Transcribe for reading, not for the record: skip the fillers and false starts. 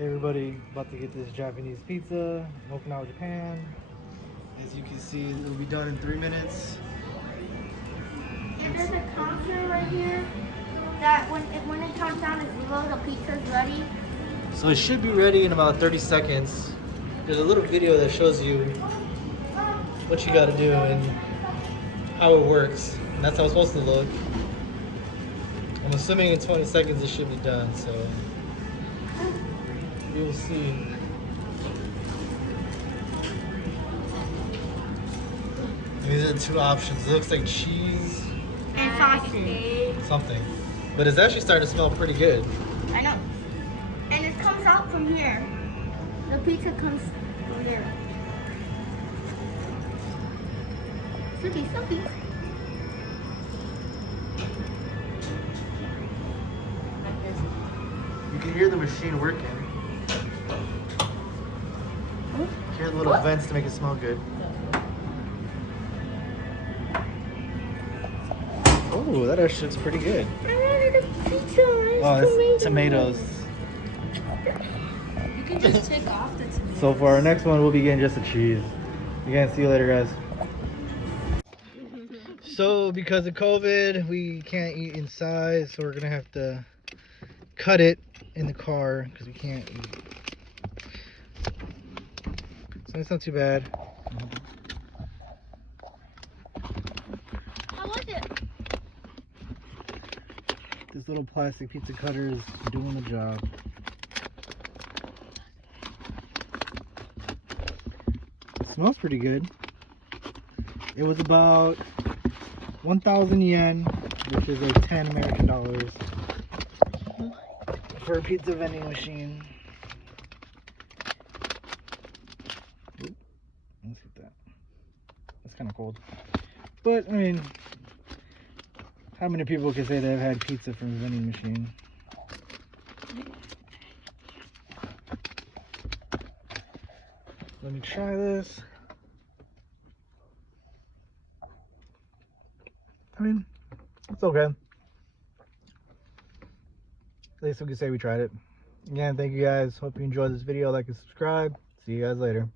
Hey everybody, about to get this Japanese pizza in Okinawa, Japan. As you can see, it'll be done in 3 minutes. And there's a counter right here that when it counts down to 0, the pizza's ready. So it should be ready in about 30 seconds. There's a little video that shows you what you gotta do and how it works. And that's how it's supposed to look. I'm assuming in 20 seconds it should be done, so you'll see. These are the two options. It looks like cheese And sausage. something. But it's actually starting to smell pretty good. I know. And it comes out from here. The pizza comes from here. Soupy, soupy. You can hear the machine working. Hear the little vents to make it smell good. Oh, that actually looks pretty good. I wanted a pizza. Oh, it's tomatoes. You can just take off the tomatoes. So for our next one, we'll be getting just the cheese. Again, see you later, guys. So because of COVID, we can't eat inside, so we're gonna have to cut it in the car because we can't eat. So it's not too bad. How was it? This little plastic pizza cutter is doing the job. It smells pretty good. It was about 1,000 yen, which is like 10 American dollars for a pizza vending machine. Oop, let's get that. That's kind of cold. But, I mean, how many people can say they've had pizza from a vending machine? Let me try this. I mean, it's okay. At least we can say we tried it. Again, thank you guys. Hope you enjoyed this video. Like and subscribe. See you guys later.